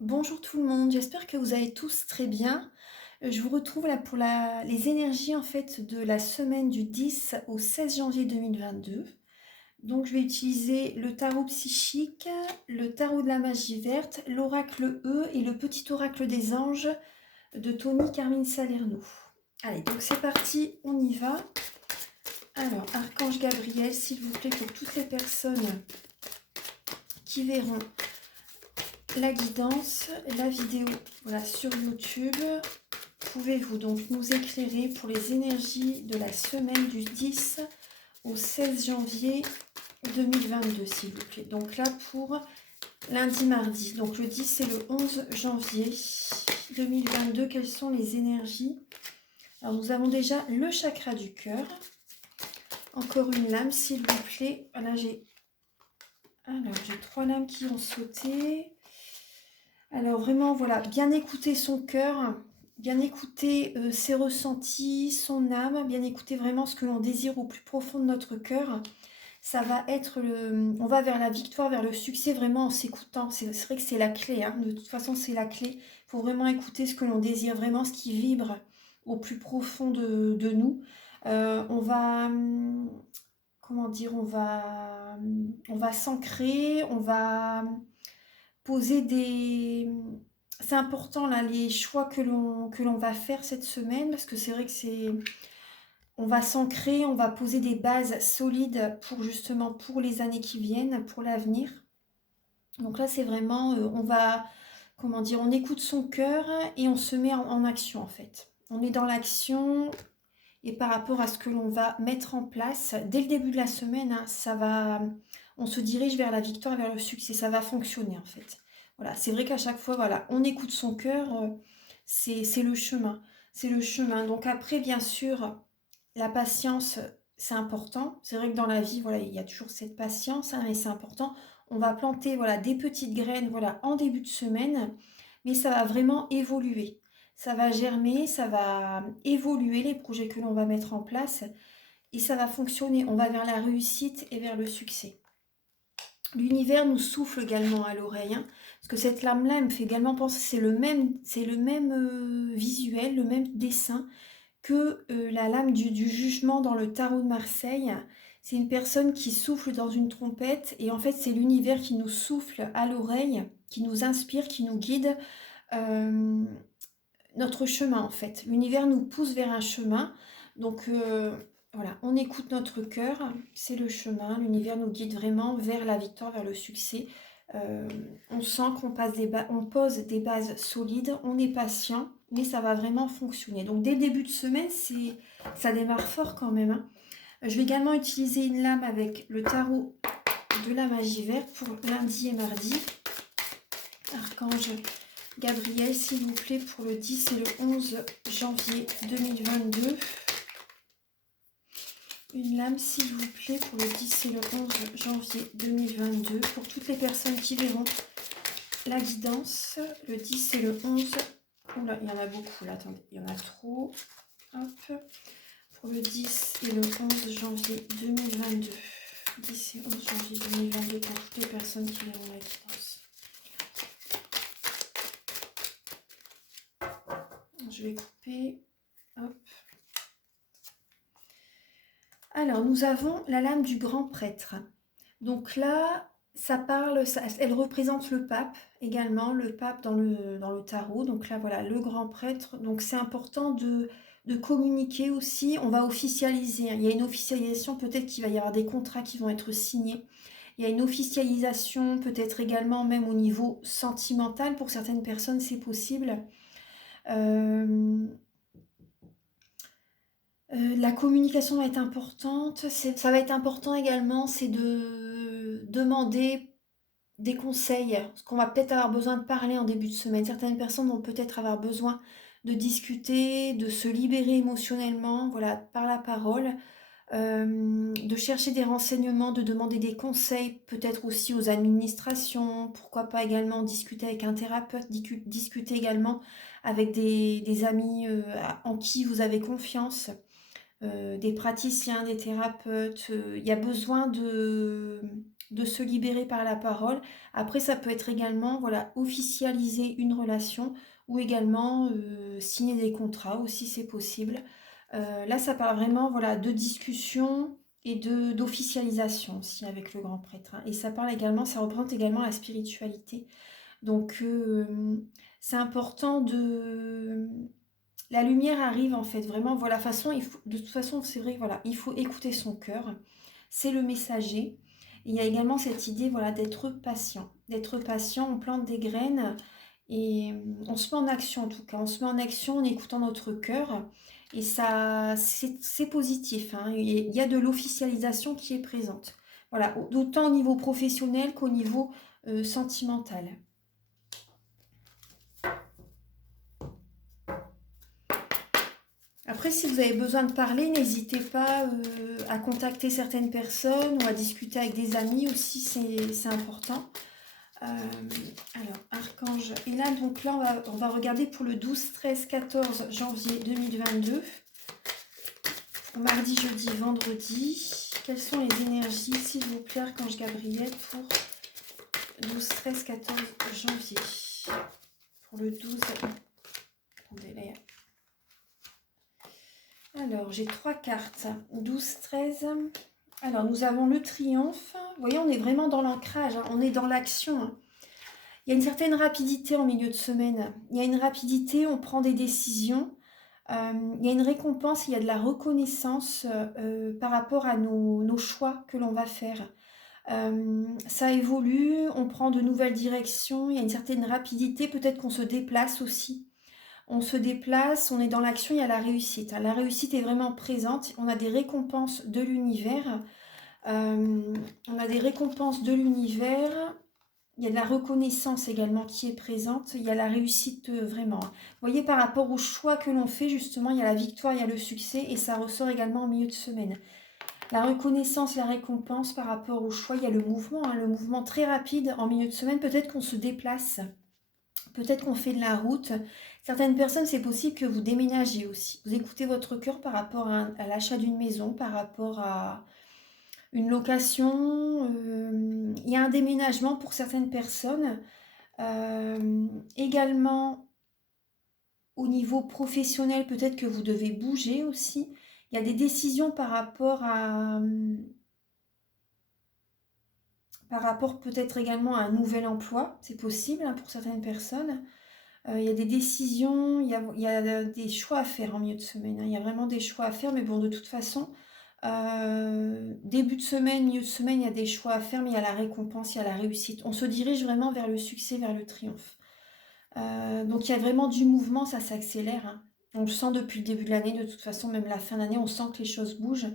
Bonjour tout le monde, j'espère que vous allez tous très bien. Je vous retrouve là pour les énergies en fait de la semaine du 10 au 16 janvier 2022. Donc je vais utiliser le tarot psychique, le tarot de la magie verte, l'oracle E et le petit oracle des anges de Tony Carmine Salerno. Allez, donc c'est parti, on y va. Alors, Archange Gabriel, s'il vous plaît, pour toutes les personnes qui verront la guidance, la vidéo voilà, sur YouTube. Pouvez-vous donc nous éclairer pour les énergies de la semaine du 10 au 16 janvier 2022, s'il vous plaît. Donc là, pour lundi, mardi. Donc le 10 et le 11 janvier 2022, quelles sont les énergies? Alors nous avons déjà le chakra du cœur. Encore une lame, s'il vous plaît. Là, j'ai 3 lames qui ont sauté. Alors vraiment, voilà, bien écouter son cœur, bien écouter ses ressentis, son âme, bien écouter vraiment ce que l'on désire au plus profond de notre cœur. Ça va être on va vers la victoire, vers le succès vraiment en s'écoutant. C'est vrai que c'est la clé, hein. De toute façon c'est la clé. Il faut vraiment écouter ce que l'on désire, vraiment ce qui vibre au plus profond de nous. On va, comment dire, on va s'ancrer, on va poser des... C'est important là, les choix que l'on va faire cette semaine, parce que c'est vrai que c'est... On va s'ancrer, on va poser des bases solides pour justement pour les années qui viennent, pour l'avenir. Donc là, c'est vraiment, on va, comment dire, on écoute son cœur et on se met en action en fait. On est dans l'action et par rapport à ce que l'on va mettre en place, dès le début de la semaine, hein, on se dirige vers la victoire, vers le succès, ça va fonctionner en fait. Voilà, c'est vrai qu'à chaque fois, voilà, on écoute son cœur, c'est le chemin, c'est le chemin. Donc après, bien sûr, la patience, c'est important. C'est vrai que dans la vie, voilà, il y a toujours cette patience, hein, et c'est important. On va planter, voilà, des petites graines, voilà, en début de semaine, mais ça va vraiment évoluer. Ça va germer, ça va évoluer les projets que l'on va mettre en place et ça va fonctionner. On va vers la réussite et vers le succès. L'univers nous souffle également à l'oreille, hein, parce que cette lame-là, elle me fait également penser, c'est le même visuel, le même dessin que la lame du jugement dans le tarot de Marseille. C'est une personne qui souffle dans une trompette et en fait c'est l'univers qui nous souffle à l'oreille, qui nous inspire, qui nous guide euh, notre chemin en fait. L'univers nous pousse vers un chemin. Donc voilà, on écoute notre cœur, c'est le chemin. L'univers nous guide vraiment vers la victoire, vers le succès. On sent on pose des bases solides, on est patient, mais ça va vraiment fonctionner. Donc dès le début de semaine, ça démarre fort quand même, hein. Je vais également utiliser une lame avec le tarot de la magie verte pour lundi et mardi. Archange Gabriel, s'il vous plaît, pour le 10 et le 11 janvier 2022. Une lame, s'il vous plaît, pour le 10 et le 11 janvier 2022. Pour toutes les personnes qui verront la guidance, le 10 et le 11. Oula, il y en a beaucoup là, attendez, il y en a trop. Hop. Pour le 10 et le 11 janvier 2022. 10 et 11 janvier 2022 pour toutes les personnes qui verront la guidance. Je vais couper. Hop. Alors, nous avons la lame du grand prêtre. Donc là, elle représente le pape également, le pape dans le tarot. Donc là, voilà, le grand prêtre. Donc c'est important de communiquer aussi. On va officialiser, hein. Il y a une officialisation, peut-être qu'il va y avoir des contrats qui vont être signés. Il y a une officialisation, peut-être également même au niveau sentimental. Pour certaines personnes, c'est possible. La communication va être importante. Ça va être important également, c'est de demander des conseils, parce qu'on va peut-être avoir besoin de parler en début de semaine. Certaines personnes vont peut-être avoir besoin de discuter, de se libérer émotionnellement, voilà, par la parole, de chercher des renseignements, de demander des conseils, peut-être aussi aux administrations, pourquoi pas également discuter avec un thérapeute, discuter également avec des amis en qui vous avez confiance. Des praticiens, des thérapeutes. Il y a besoin de se libérer par la parole. Après, ça peut être également, voilà, officialiser une relation ou également signer des contrats aussi, c'est possible. Là, ça parle vraiment, voilà, de discussion et d'officialisation aussi avec le grand prêtre, hein. Et ça parle également, ça représente également la spiritualité. Donc, c'est important de... La lumière arrive en fait, vraiment, voilà, façon, de toute façon, c'est vrai, voilà, il faut écouter son cœur, c'est le messager. Et il y a également cette idée, voilà, d'être patient. D'être patient, on plante des graines et on se met en action en tout cas, on se met en action en écoutant notre cœur. Et ça, c'est positif, hein. Il y a de l'officialisation qui est présente. Voilà, autant au niveau professionnel qu'au niveau sentimental. Après, si vous avez besoin de parler, n'hésitez pas à contacter certaines personnes ou à discuter avec des amis aussi, c'est important. Alors, Archange. Et là, donc là, on va regarder pour le 12, 13, 14 janvier 2022. Mardi, jeudi, vendredi. Quelles sont les énergies, s'il vous plaît, Archange Gabriel, pour 12, 13, 14 janvier. Pour le 12. Attendez, là. Alors, j'ai 3 cartes. 12, 13. Alors, nous avons le triomphe. Vous voyez, on est vraiment dans l'ancrage, hein. On est dans l'action, hein. Il y a une certaine rapidité en milieu de semaine. Il y a une rapidité, on prend des décisions. Il y a une récompense, il y a de la reconnaissance par rapport à nos choix que l'on va faire. Ça évolue, on prend de nouvelles directions, il y a une certaine rapidité, peut-être qu'on se déplace aussi. On se déplace, on est dans l'action, il y a la réussite. La réussite est vraiment présente, on a des récompenses de l'univers. On a des récompenses de l'univers. Il y a de la reconnaissance également qui est présente. Il y a la réussite vraiment. Vous voyez, par rapport au choix que l'on fait, justement, il y a la victoire, il y a le succès et ça ressort également en milieu de semaine. La reconnaissance, la récompense par rapport au choix, il y a le mouvement, hein, le mouvement très rapide en milieu de semaine. Peut-être qu'on se déplace, peut-être qu'on fait de la route. Certaines personnes, c'est possible que vous déménagez aussi. Vous écoutez votre cœur par rapport à l'achat d'une maison, par rapport à une location. Il y a un déménagement pour certaines personnes. Également, au niveau professionnel, peut-être que vous devez bouger aussi. Il y a des décisions par rapport peut-être également à un nouvel emploi. C'est possible, hein, pour certaines personnes. Il y a des décisions, il y a des choix à faire en milieu de semaine, hein. Il y a vraiment des choix à faire, mais bon, de toute façon, début de semaine, milieu de semaine, il y a des choix à faire, mais il y a la récompense, il y a la réussite. On se dirige vraiment vers le succès, vers le triomphe. Donc il y a vraiment du mouvement, ça s'accélère, hein. On le sent depuis le début de l'année, de toute façon, même la fin d'année, on sent que les choses bougent.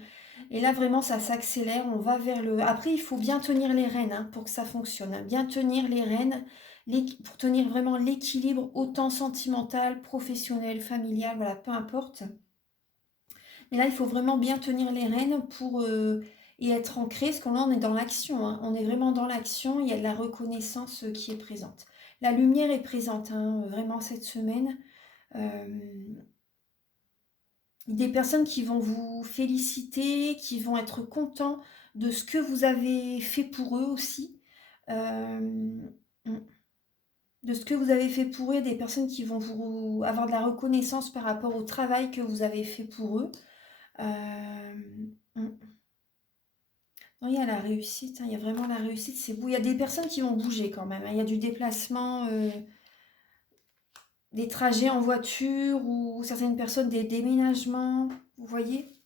Et là, vraiment, ça s'accélère, on va vers le... Après, il faut bien tenir les rênes, hein, pour que ça fonctionne, hein. Bien tenir les rênes pour tenir vraiment l'équilibre, autant sentimental, professionnel, familial, voilà, peu importe. Mais là, il faut vraiment bien tenir les rênes pour y être ancré, parce qu'on là, on est dans l'action, hein. On est vraiment dans l'action, il y a de la reconnaissance qui est présente. La lumière est présente, hein, vraiment cette semaine. Des personnes qui vont vous féliciter, qui vont être contents de ce que vous avez fait pour eux aussi. Euh, de ce que vous avez fait pour eux, des personnes qui vont vous avoir de la reconnaissance par rapport au travail que vous avez fait pour eux. Non, il y a la réussite, hein, il y a vraiment la réussite, c'est beau. Il y a des personnes qui vont bouger quand même, hein. Il y a du déplacement, des trajets en voiture ou certaines personnes des déménagements, vous voyez.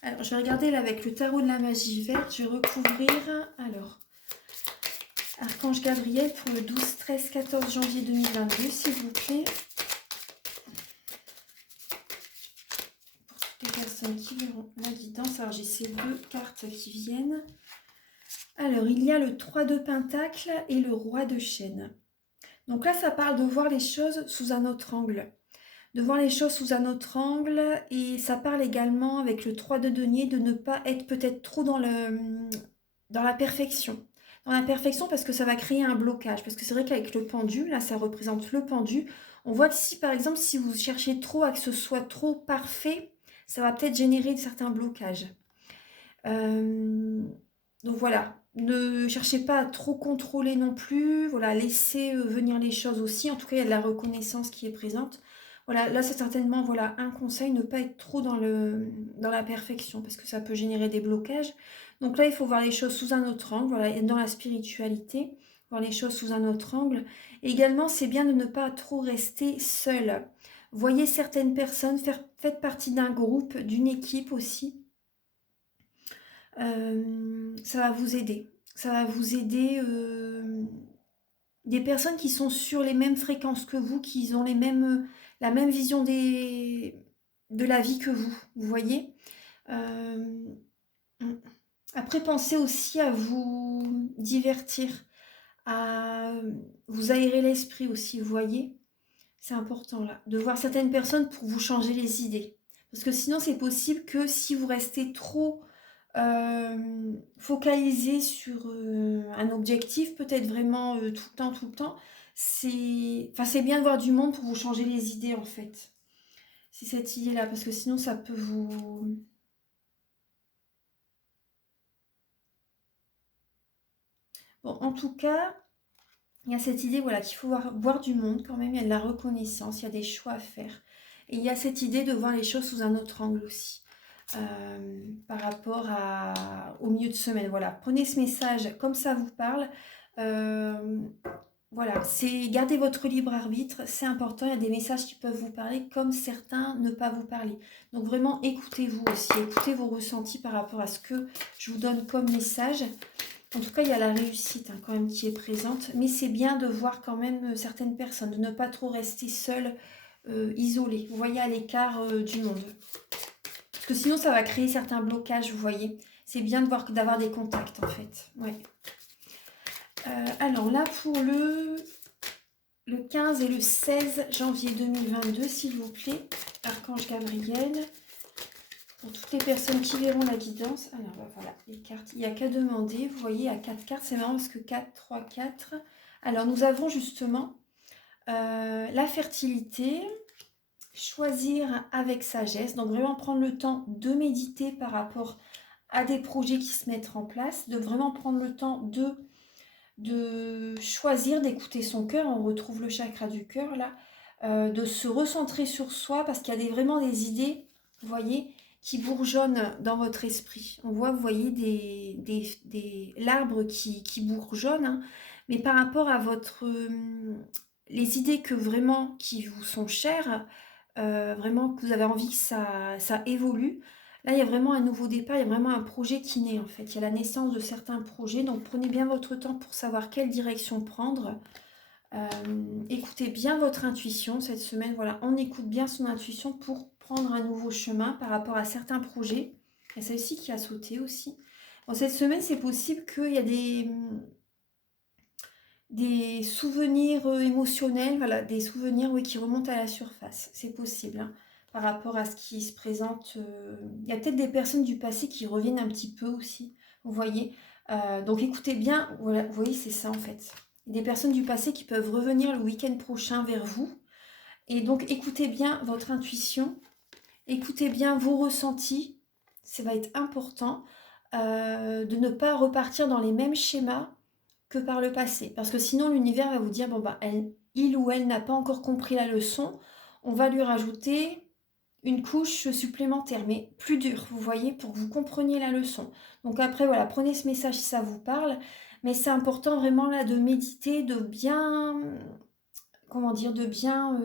Alors, je vais regarder là avec le tarot de la magie verte, je vais recouvrir. Alors, Archange Gabriel pour le 12, 13, 14 janvier 2022, s'il vous plaît. Pour toutes les personnes qui verront la guidance. Alors, j'ai ces 2 cartes qui viennent. Alors, il y a le 3 de Pentacle et le Roi de Chêne. Donc là, ça parle de voir les choses sous un autre angle. De voir les choses sous un autre angle. Et ça parle également avec le 3 de denier de ne pas être peut-être trop dans la perfection. Dans la perfection parce que ça va créer un blocage. Parce que c'est vrai qu'avec le pendu, là ça représente le pendu. On voit que si par exemple, si vous cherchez trop à que ce soit trop parfait, ça va peut-être générer certains blocages. Donc voilà, ne cherchez pas à trop contrôler non plus, voilà, laissez venir les choses aussi. En tout cas, il y a de la reconnaissance qui est présente. Voilà, là, c'est certainement voilà, un conseil, ne pas être trop dans la perfection, parce que ça peut générer des blocages. Donc là, il faut voir les choses sous un autre angle, voilà, et dans la spiritualité, voir les choses sous un autre angle. Et également, c'est bien de ne pas trop rester seul. Voyez certaines personnes, faites partie d'un groupe, d'une équipe aussi. Ça va vous aider. Ça va vous aider. Des personnes qui sont sur les mêmes fréquences que vous, qui ont la même vision de la vie que vous voyez. Euh, Après, pensez aussi à vous divertir, à vous aérer l'esprit aussi, vous voyez. C'est important là, de voir certaines personnes pour vous changer les idées. Parce que sinon, c'est possible que si vous restez trop focalisé sur un objectif, peut-être vraiment tout le temps, c'est bien de voir du monde pour vous changer les idées en fait. C'est cette idée-là, parce que sinon ça peut vous... Bon, en tout cas, il y a cette idée voilà, qu'il faut voir du monde quand même, il y a de la reconnaissance, il y a des choix à faire. Et il y a cette idée de voir les choses sous un autre angle aussi. Par rapport au milieu de semaine. Voilà, prenez ce message comme ça vous parle. Euh, voilà, c'est garder votre libre arbitre, c'est important. Il y a des messages qui peuvent vous parler comme certains ne pas vous parler. Donc vraiment, écoutez-vous aussi, écoutez vos ressentis par rapport à ce que je vous donne comme message. En tout cas, il y a la réussite hein, quand même qui est présente, mais c'est bien de voir quand même certaines personnes, de ne pas trop rester seul, isolé. Vous voyez, à l'écart du monde. Parce que sinon, ça va créer certains blocages, vous voyez. C'est bien d'avoir des contacts, en fait. Ouais. Alors là, pour le 15 et le 16 janvier 2022, s'il vous plaît, Archange Gabriel, pour toutes les personnes qui verront la guidance. Alors bah, voilà, les cartes, il n'y a qu'à demander. Vous voyez, à 4 cartes, c'est marrant parce que 4, 3, 4. Alors nous avons justement la fertilité, choisir avec sagesse, donc vraiment prendre le temps de méditer par rapport à des projets qui se mettent en place, de vraiment prendre le temps de choisir, d'écouter son cœur, on retrouve le chakra du cœur là, de se recentrer sur soi parce qu'il y a vraiment des idées, vous voyez, qui bourgeonnent dans votre esprit. On voit, vous voyez, l'arbre qui bourgeonne, hein, mais par rapport à les idées que vraiment qui vous sont chères, vraiment que vous avez envie que ça évolue. Là, il y a vraiment un nouveau départ, il y a vraiment un projet qui naît en fait. Il y a la naissance de certains projets, donc prenez bien votre temps pour savoir quelle direction prendre. Écoutez bien votre intuition cette semaine. Voilà, on écoute bien son intuition pour prendre un nouveau chemin par rapport à certains projets. Il y a celle-ci qui a sauté aussi. Bon, cette semaine, c'est possible qu'il y a des souvenirs émotionnels, voilà, des souvenirs oui, qui remontent à la surface. C'est possible, hein, par rapport à ce qui se présente. Il y a peut-être des personnes du passé qui reviennent un petit peu aussi, vous voyez. Donc écoutez bien, voilà, vous voyez, c'est ça en fait. Il y a des personnes du passé qui peuvent revenir le week-end prochain vers vous. Et donc écoutez bien votre intuition, écoutez bien vos ressentis, ça va être important de ne pas repartir dans les mêmes schémas que par le passé. Parce que sinon, l'univers va vous dire, bon, bah, il ou elle n'a pas encore compris la leçon, on va lui rajouter une couche supplémentaire, mais plus dure, vous voyez, pour que vous compreniez la leçon. Donc après, voilà, prenez ce message si ça vous parle, mais c'est important vraiment là de méditer, de bien, comment dire, de bien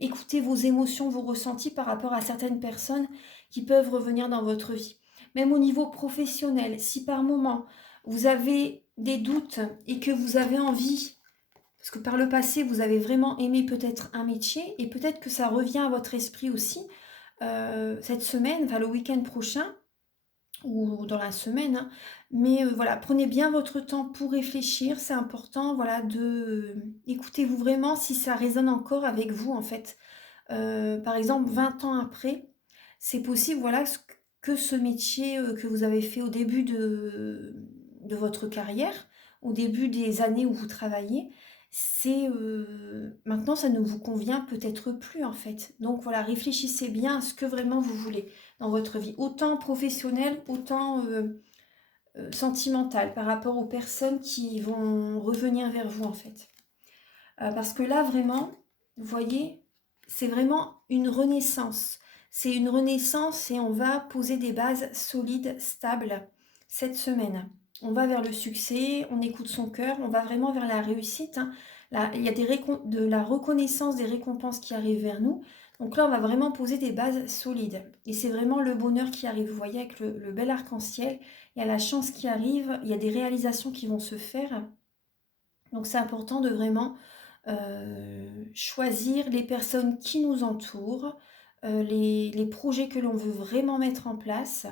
écouter vos émotions, vos ressentis par rapport à certaines personnes qui peuvent revenir dans votre vie. Même au niveau professionnel, si par moment vous avez des doutes et que vous avez envie, parce que par le passé vous avez vraiment aimé peut-être un métier et peut-être que ça revient à votre esprit aussi cette semaine, enfin le week-end prochain ou dans la semaine, hein. Mais voilà, prenez bien votre temps pour réfléchir, c'est important, voilà, écoutez-vous vraiment si ça résonne encore avec vous en fait. Par exemple, 20 ans après, c'est possible, voilà, que ce métier que vous avez fait au début de votre carrière, au début des années où vous travaillez, maintenant ça ne vous convient peut-être plus en fait. Donc voilà, réfléchissez bien à ce que vraiment vous voulez dans votre vie, autant professionnelle, autant sentimentale par rapport aux personnes qui vont revenir vers vous en fait. Parce que là vraiment, vous voyez, c'est vraiment une renaissance. C'est une renaissance et on va poser des bases solides, stables cette semaine. On va vers le succès, on écoute son cœur, on va vraiment vers la réussite. Hein. Là, il y a de la reconnaissance des récompenses qui arrivent vers nous. Donc là, on va vraiment poser des bases solides. Et c'est vraiment le bonheur qui arrive. Vous voyez, avec le bel arc-en-ciel, il y a la chance qui arrive, il y a des réalisations qui vont se faire. Donc c'est important de vraiment choisir les personnes qui nous entourent, les projets que l'on veut vraiment mettre en place,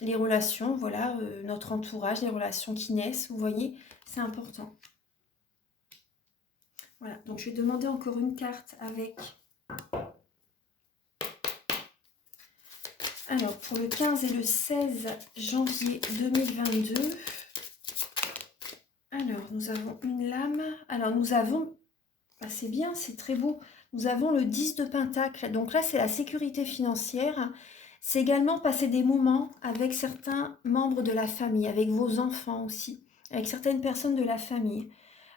les relations, voilà, notre entourage, les relations qui naissent, vous voyez, c'est important. Voilà, donc je vais demander encore une carte avec... Alors, pour le 15 et le 16 janvier 2022, alors, nous avons une lame. Alors, nous avons... Ah, c'est bien, c'est très beau. Nous avons le 10 de Pentacle. Donc là, c'est la sécurité financière. C'est également passer des moments avec certains membres de la famille, avec vos enfants aussi, avec certaines personnes de la famille.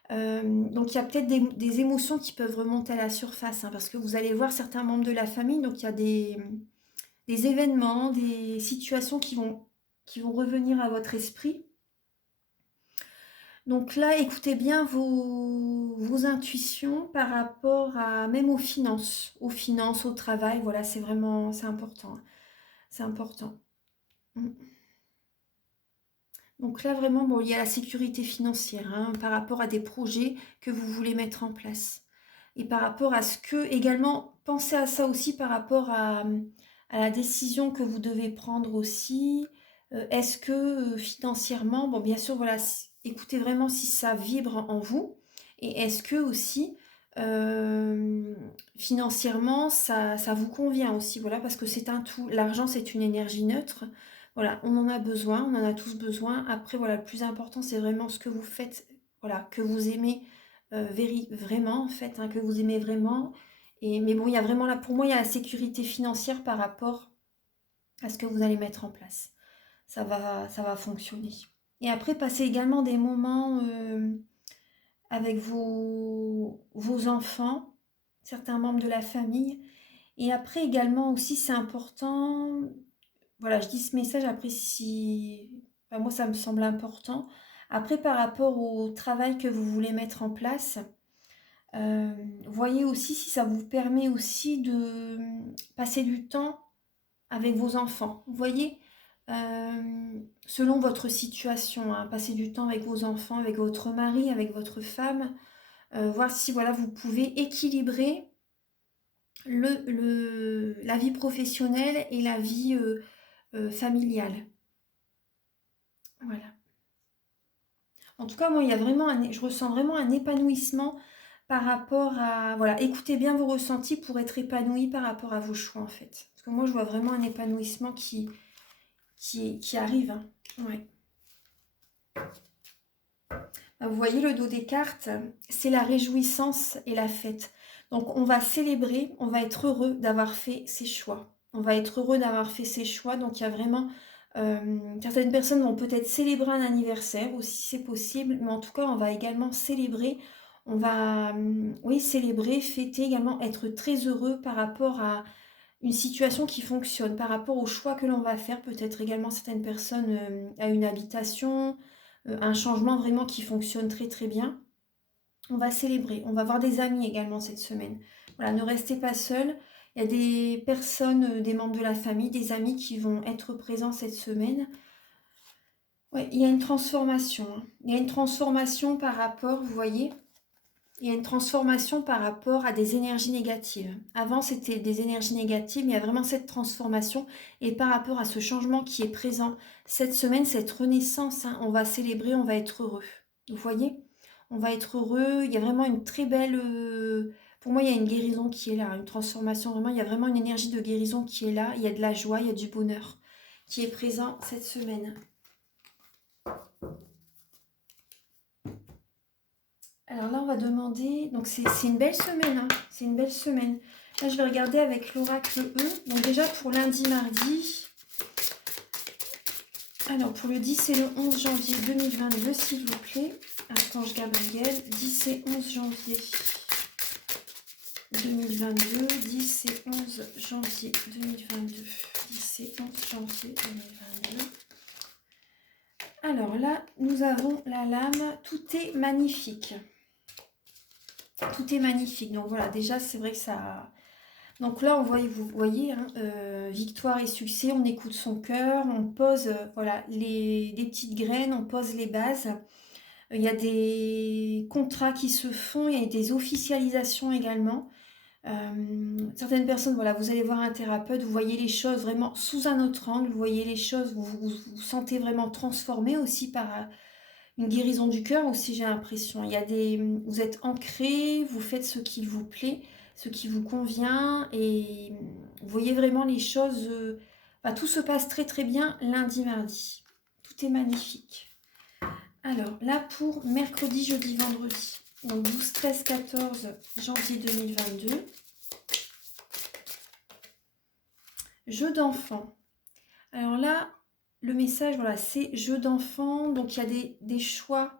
Donc il y a peut-être des émotions qui peuvent remonter à la surface, hein, parce que vous allez voir certains membres de la famille, donc il y a des événements, des situations qui vont revenir à votre esprit. Donc là, écoutez bien vos intuitions par rapport à même aux finances, au travail. Voilà, c'est vraiment, c'est important. Hein. C'est important. Donc là, vraiment, bon, il y a la sécurité financière hein, par rapport à des projets que vous voulez mettre en place. Et par rapport à ce que, également, pensez à ça aussi par rapport à la décision que vous devez prendre aussi. Est-ce que financièrement, bon, bien sûr, voilà, écoutez vraiment si ça vibre en vous. Et est-ce que aussi, financièrement, ça vous convient aussi, voilà, parce que c'est un tout. L'argent, c'est une énergie neutre. Voilà, on en a besoin, on en a tous besoin. Après, voilà, le plus important, c'est vraiment ce que vous faites, voilà, que vous aimez vraiment, en fait, hein, que vous aimez vraiment. Mais bon, il y a vraiment là, pour moi, il y a la sécurité financière par rapport à ce que vous allez mettre en place. Ça va fonctionner. Et après, passez également des moments avec vos enfants, certains membres de la famille. Et après, également aussi, c'est important voilà, je dis ce message après si... Enfin, moi, ça me semble important. Après, par rapport au travail que vous voulez mettre en place, voyez aussi si ça vous permet aussi de passer du temps avec vos enfants. Vous voyez, selon votre situation, hein, passer du temps avec vos enfants, avec votre mari, avec votre femme, voir si voilà, vous pouvez équilibrer la vie professionnelle et la vie familiale. Voilà. En tout cas, moi, il y a vraiment je ressens vraiment un épanouissement par rapport à... Voilà, écoutez bien vos ressentis pour être épanoui par rapport à vos choix, en fait. Parce que moi, je vois vraiment un épanouissement qui arrive. Hein. Ouais. Vous voyez le dos des cartes, c'est la réjouissance et la fête. Donc, on va célébrer, on va être heureux d'avoir fait ses choix. On va être heureux d'avoir fait ses choix. Donc, il y a vraiment... certaines personnes vont peut-être célébrer un anniversaire aussi, c'est possible. Mais en tout cas, on va également célébrer. On va, oui, célébrer, fêter également, être très heureux par rapport à une situation qui fonctionne, par rapport au choix que l'on va faire. Peut-être également certaines personnes à une habitation, un changement vraiment qui fonctionne très très bien. On va célébrer, on va voir des amis également cette semaine. Voilà, ne restez pas seuls. Il y a des personnes, des membres de la famille, des amis qui vont être présents cette semaine. Ouais, il y a une transformation. Hein. Il y a une transformation par rapport, vous voyez, il y a une transformation par rapport à des énergies négatives. Avant, c'était des énergies négatives, mais il y a vraiment cette transformation. Et par rapport à ce changement qui est présent cette semaine, cette renaissance, hein, on va célébrer, on va être heureux. Vous voyez ? On va être heureux. Il y a vraiment une très belle... pour moi, il y a une guérison qui est là, une transformation. Vraiment, il y a vraiment une énergie de guérison qui est là. Il y a de la joie, il y a du bonheur qui est présent cette semaine. Alors là, on va demander... Donc, c'est une belle semaine. Hein. C'est une belle semaine. Là, je vais regarder avec l'oracle E. Donc déjà, pour lundi, mardi... Alors, pour le 10 et le 11 janvier 2022, s'il vous plaît, Archange Gabriel, 10 et 11 janvier 2022, 10 et 11 janvier 2022, 10 et 11 janvier 2022. Alors là, nous avons la lame, tout est magnifique. Tout est magnifique. Donc voilà, déjà, c'est vrai que ça... Donc là, vous voyez, hein, victoire et succès, on écoute son cœur, on pose voilà, des petites graines, on pose les bases. Il y a des contrats qui se font, il y a des officialisations également. Certaines personnes, voilà, vous allez voir un thérapeute, vous voyez les choses vraiment sous un autre angle, vous voyez les choses, vous sentez vraiment transformé aussi par une guérison du cœur aussi, j'ai l'impression. Vous êtes ancré, vous faites ce qui vous plaît, ce qui vous convient, et vous voyez vraiment les choses. Tout se passe très très bien lundi, mardi. Tout est magnifique. Alors là pour mercredi, jeudi, vendredi. Donc 12, 13, 14 janvier 2022. Jeu d'enfant. Alors là, le message, voilà, c'est jeu d'enfant. Donc il y a des choix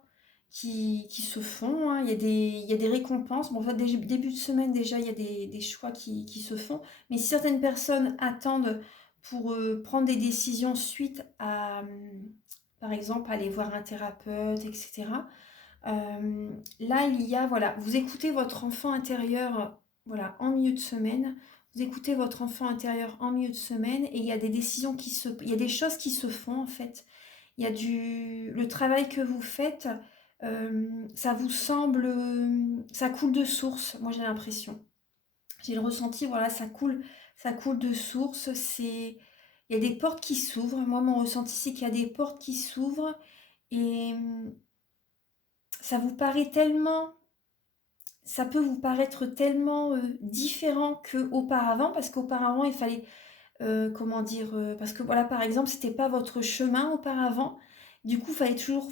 qui se font. Hein. Il y a des récompenses. Bon, en fait, début de semaine, déjà, il y a des choix qui se font. Mais si certaines personnes attendent pour prendre des décisions suite à, par exemple, aller voir un thérapeute, etc. Là, il y a, voilà, vous écoutez votre enfant intérieur, voilà, en milieu de semaine. Vous écoutez votre enfant intérieur en milieu de semaine et il y a des décisions il y a des choses qui se font en fait. Il y a le travail que vous faites, ça vous semble, ça coule de source. Moi, j'ai l'impression. J'ai le ressenti, voilà, ça coule de source. Il y a des portes qui s'ouvrent. Moi, mon ressenti, c'est qu'il y a des portes qui s'ouvrent et ça vous paraît tellement ça peut vous paraître tellement différent qu'auparavant, parce qu'auparavant, il fallait, comment dire, parce que voilà, par exemple, c'était pas votre chemin auparavant. Du coup, il fallait toujours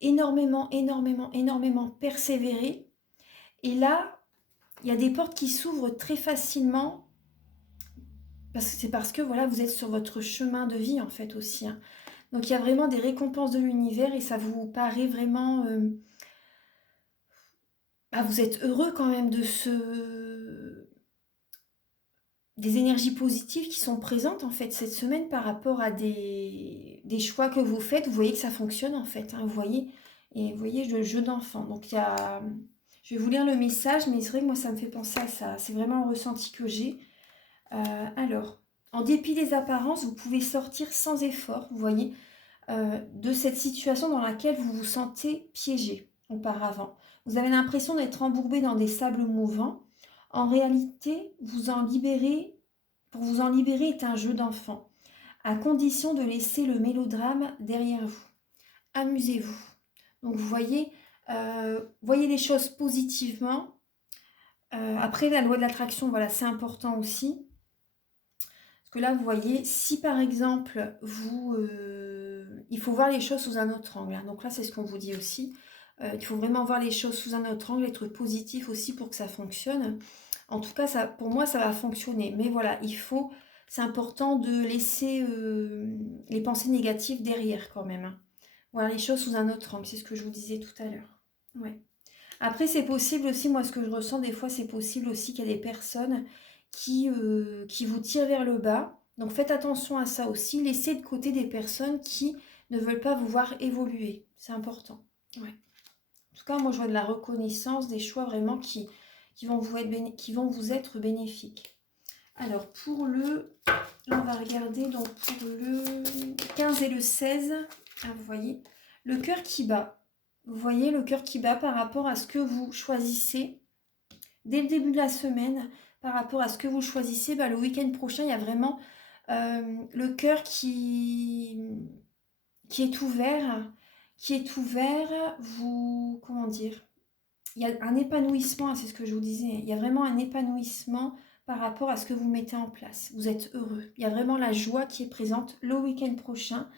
énormément, énormément, énormément persévérer. Et là, il y a des portes qui s'ouvrent très facilement, parce que voilà, vous êtes sur votre chemin de vie, en fait, aussi. Hein. Donc, il y a vraiment des récompenses de l'univers et ça vous paraît vraiment... vous êtes heureux quand même des énergies positives qui sont présentes en fait cette semaine par rapport à des choix que vous faites. Vous voyez que ça fonctionne en fait, hein, vous voyez, et vous voyez le jeu d'enfant. Donc je vais vous lire le message, mais c'est vrai que moi ça me fait penser à ça. C'est vraiment le ressenti que j'ai. Alors, en dépit des apparences, vous pouvez sortir sans effort, vous voyez, de cette situation dans laquelle vous vous sentez piégé auparavant. Vous avez l'impression d'être embourbé dans des sables mouvants. En réalité, pour vous en libérer est un jeu d'enfant, à condition de laisser le mélodrame derrière vous. Amusez-vous. Donc voyez les choses positivement. Après, la loi de l'attraction, voilà, c'est important aussi. Parce que là, vous voyez, si par exemple, il faut voir les choses sous un autre angle. Hein. Donc là, c'est ce qu'on vous dit aussi. Il faut vraiment voir les choses sous un autre angle, être positif aussi pour que ça fonctionne. En tout cas, pour moi, ça va fonctionner. Mais voilà, c'est important de laisser les pensées négatives derrière quand même. Hein. Voir les choses sous un autre angle, c'est ce que je vous disais tout à l'heure. Ouais. Après, c'est possible aussi, moi, ce que je ressens des fois, c'est possible aussi qu'il y a des personnes qui vous tirent vers le bas. Donc faites attention à ça aussi. Laissez de côté des personnes qui ne veulent pas vous voir évoluer. C'est important. Ouais. En tout cas, moi, je vois de la reconnaissance, des choix vraiment qui vont vous être bénéfiques. Alors, là, on va regarder donc pour le 15 et le 16. Vous voyez, le cœur qui bat. Vous voyez le cœur qui bat par rapport à ce que vous choisissez dès le début de la semaine, par rapport à ce que vous choisissez. Le week-end prochain, il y a vraiment le cœur qui est ouvert, comment dire, il y a un épanouissement, c'est ce que je vous disais, il y a vraiment un épanouissement par rapport à ce que vous mettez en place. Vous êtes heureux. Il y a vraiment la joie qui est présente le week-end prochain.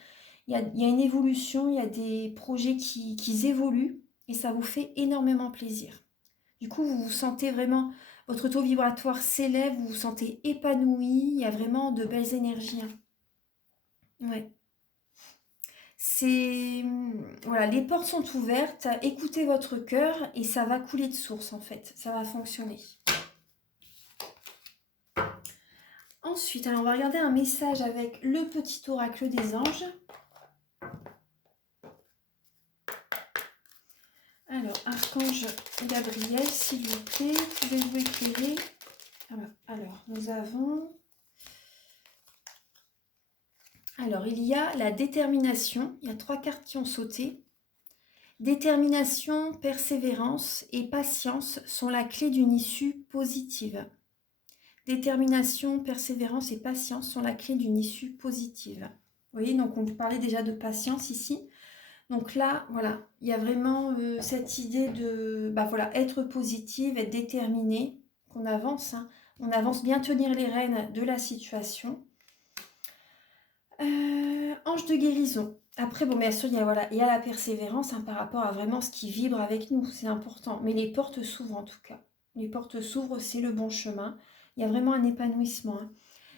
Il y a une évolution, il y a des projets qui évoluent et ça vous fait énormément plaisir. Du coup, vous vous sentez vraiment, votre taux vibratoire s'élève, vous vous sentez épanoui, il y a vraiment de belles énergies. Hein. Ouais. voilà, les portes sont ouvertes, écoutez votre cœur et ça va couler de source en fait, ça va fonctionner. Ensuite, alors on va regarder un message avec le petit oracle des anges. Alors, Archange Gabriel, s'il vous plaît, pouvez-vous éclairer? Alors, nous avons... Alors, il y a la détermination, il y a 3 cartes qui ont sauté. Détermination, persévérance et patience sont la clé d'une issue positive. Détermination, persévérance et patience sont la clé d'une issue positive. Vous voyez, donc on parlait déjà de patience ici. Donc là, voilà, il y a vraiment cette idée de voilà, être positive, être déterminée, qu'on avance. Hein. On avance, bien tenir les rênes de la situation. Ange de guérison. Après, bon, bien sûr, il y a la persévérance hein, par rapport à vraiment ce qui vibre avec nous, c'est important. Mais les portes s'ouvrent en tout cas. Les portes s'ouvrent, c'est le bon chemin. Il y a vraiment un épanouissement. Hein.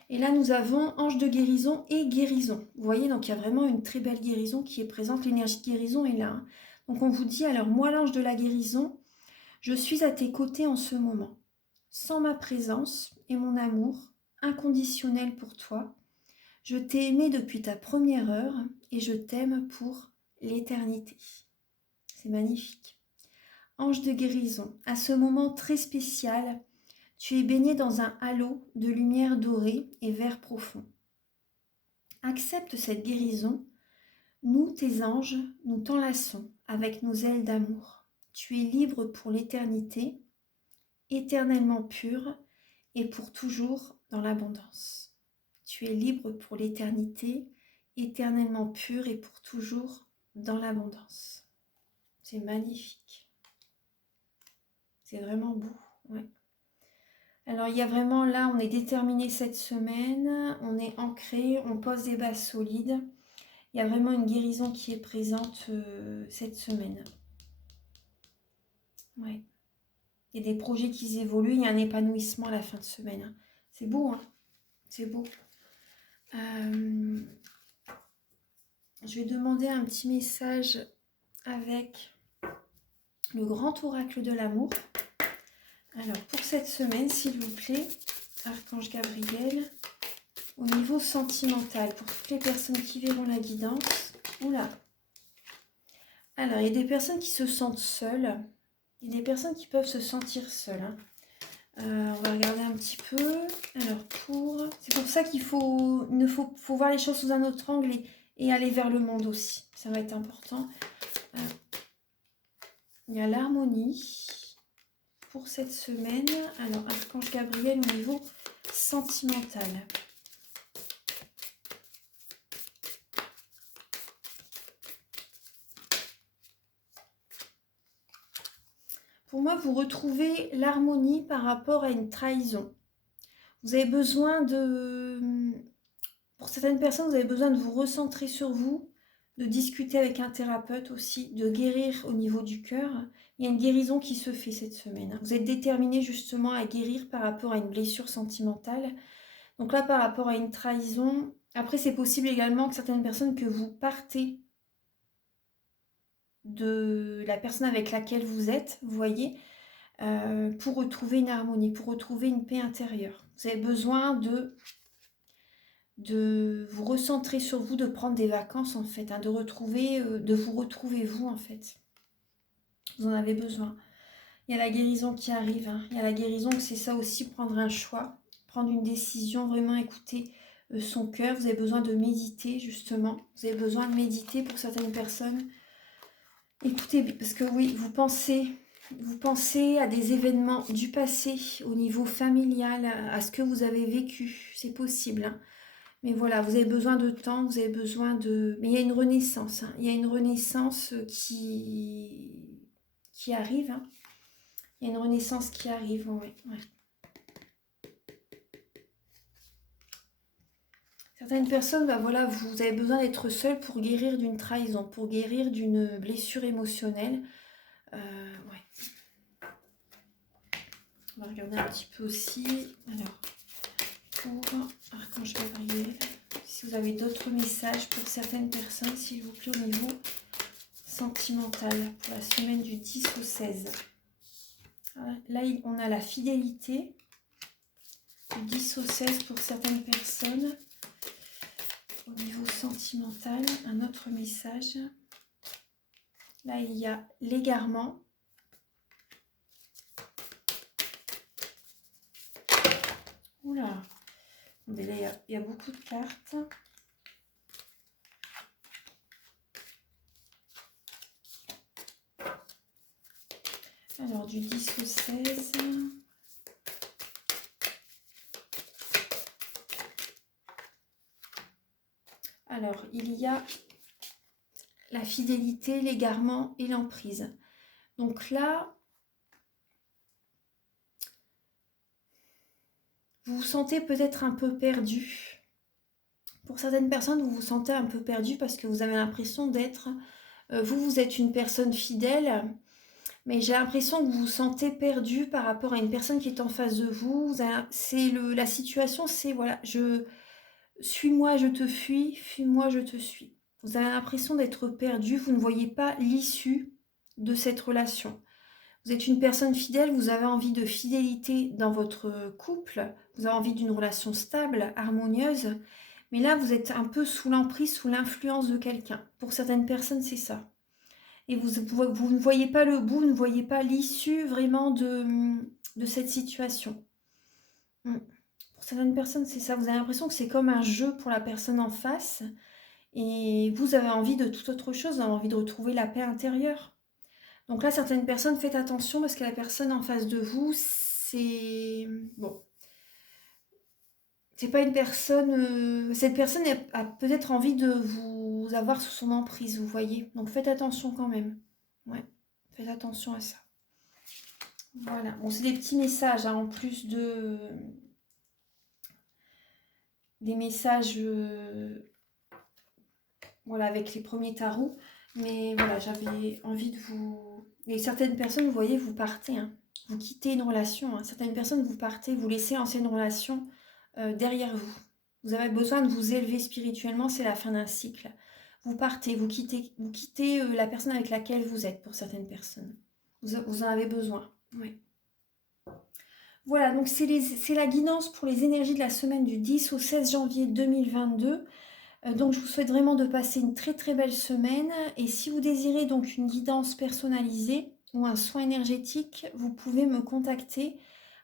Et là, nous avons ange de guérison et guérison. Vous voyez, donc il y a vraiment une très belle guérison qui est présente. L'énergie de guérison est là. Hein. Donc on vous dit, alors moi, l'ange de la guérison, je suis à tes côtés en ce moment. Sans ma présence et mon amour inconditionnel pour toi, je t'ai aimé depuis ta première heure et je t'aime pour l'éternité. C'est magnifique. Ange de guérison, à ce moment très spécial, tu es baigné dans un halo de lumière dorée et vert profond. Accepte cette guérison. Nous, tes anges, nous t'enlaçons avec nos ailes d'amour. Tu es libre pour l'éternité, éternellement pur et pour toujours dans l'abondance. Tu es libre pour l'éternité, éternellement pur et pour toujours dans l'abondance. C'est magnifique. C'est vraiment beau. Ouais. Alors, il y a vraiment là, on est déterminé cette semaine, on est ancré, on pose des bases solides. Il y a vraiment une guérison qui est présente cette semaine. Ouais. Il y a des projets qui évoluent, il y a un épanouissement à la fin de semaine. C'est beau, hein? C'est beau. Je vais demander un petit message avec le grand oracle de l'amour. Alors, pour cette semaine, s'il vous plaît, Archange Gabriel, au niveau sentimental, pour toutes les personnes qui verront la guidance. Oula! Alors, il y a des personnes qui se sentent seules. Il y a des personnes qui peuvent se sentir seules. Hein. On va regarder un petit peu. Alors, c'est pour ça qu'il faut voir les choses sous un autre angle et aller vers le monde aussi. Ça va être important. Il y a l'harmonie pour cette semaine. Alors, Archange Gabriel au niveau sentimental. Pour moi, vous retrouvez l'harmonie par rapport à une trahison. Vous avez besoin pour certaines personnes, vous avez besoin de vous recentrer sur vous, de discuter avec un thérapeute aussi, de guérir au niveau du cœur. Il y a une guérison qui se fait cette semaine. Vous êtes déterminé justement à guérir par rapport à une blessure sentimentale. Donc là, par rapport à une trahison, après c'est possible également que certaines personnes que vous partez de la personne avec laquelle vous êtes, vous voyez, pour retrouver une harmonie, pour retrouver une paix intérieure. Vous avez besoin de vous recentrer sur vous, de prendre des vacances en fait, hein, de vous retrouver vous en fait. Vous en avez besoin. Il y a la guérison qui arrive, hein. Il y a la guérison, c'est ça aussi, prendre un choix, prendre une décision, vraiment écouter son cœur. Vous avez besoin de méditer justement, vous avez besoin de méditer pour certaines personnes. Écoutez, parce que oui, vous pensez à des événements du passé, au niveau familial, à ce que vous avez vécu, c'est possible. Hein. Mais voilà, vous avez besoin de temps, vous avez besoin de... Mais il y a une renaissance, hein. Il y a une renaissance qui arrive. Hein. Il y a une renaissance qui arrive, ouais. Certaines personnes, voilà, vous avez besoin d'être seul pour guérir d'une trahison, pour guérir d'une blessure émotionnelle. Ouais. On va regarder un petit peu aussi. Alors, pour Archange Gabriel, vous avez d'autres messages pour certaines personnes, s'il vous plaît, au niveau sentimental, pour la semaine du 10 au 16. Là, on a la fidélité, du 10 au 16 pour certaines personnes. Au niveau sentimental, un autre message. Là, il y a l'égarement. Oula, là, il y a beaucoup de cartes. Alors, du 10 au 16. Alors, il y a la fidélité, l'égarement et l'emprise. Donc là, vous vous sentez peut-être un peu perdu. Pour certaines personnes, vous vous sentez un peu perdu parce que vous avez l'impression d'être... vous êtes une personne fidèle, mais j'ai l'impression que vous vous sentez perdu par rapport à une personne qui est en face de vous. La situation, c'est voilà, suis-moi, je te fuis, fuis-moi, je te suis. Vous avez l'impression d'être perdu, vous ne voyez pas l'issue de cette relation. Vous êtes une personne fidèle, vous avez envie de fidélité dans votre couple, vous avez envie d'une relation stable, harmonieuse, mais là, vous êtes un peu sous l'emprise, sous l'influence de quelqu'un. Pour certaines personnes, c'est ça. Et vous ne voyez pas le bout, vous ne voyez pas l'issue vraiment de cette situation. Pour certaines personnes, c'est ça. Vous avez l'impression que c'est comme un jeu pour la personne en face. Et vous avez envie de toute autre chose, vous avez envie de retrouver la paix intérieure. Donc là, certaines personnes, faites attention parce que la personne en face de vous, c'est... Bon. C'est pas une personne... cette personne a peut-être envie de vous avoir sous son emprise, vous voyez. Donc faites attention quand même. Ouais, faites attention à ça. Voilà. Bon, c'est des petits messages, hein, en plus de... des messages... voilà, avec les premiers tarots. Mais voilà, j'avais envie de vous... Et certaines personnes, vous voyez, vous partez, hein. Vous quittez une relation. Hein. Certaines personnes, vous partez, vous laissez l'ancienne relation derrière vous. Vous avez besoin de vous élever spirituellement, c'est la fin d'un cycle. Vous partez, vous quittez la personne avec laquelle vous êtes pour certaines personnes. Vous en avez besoin. Ouais. Voilà, donc c'est la guidance pour les énergies de la semaine du 10 au 16 janvier 2022. Donc je vous souhaite vraiment de passer une très très belle semaine. Et si vous désirez donc une guidance personnalisée ou un soin énergétique, vous pouvez me contacter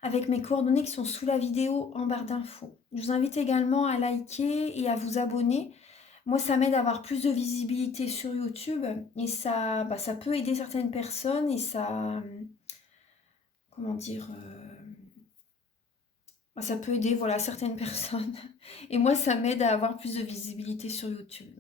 avec mes coordonnées qui sont sous la vidéo en barre d'infos. Je vous invite également à liker et à vous abonner. Moi, ça m'aide à avoir plus de visibilité sur YouTube et ça peut aider certaines personnes et ça, comment dire, ça peut aider voilà, certaines personnes. Et moi, ça m'aide à avoir plus de visibilité sur YouTube.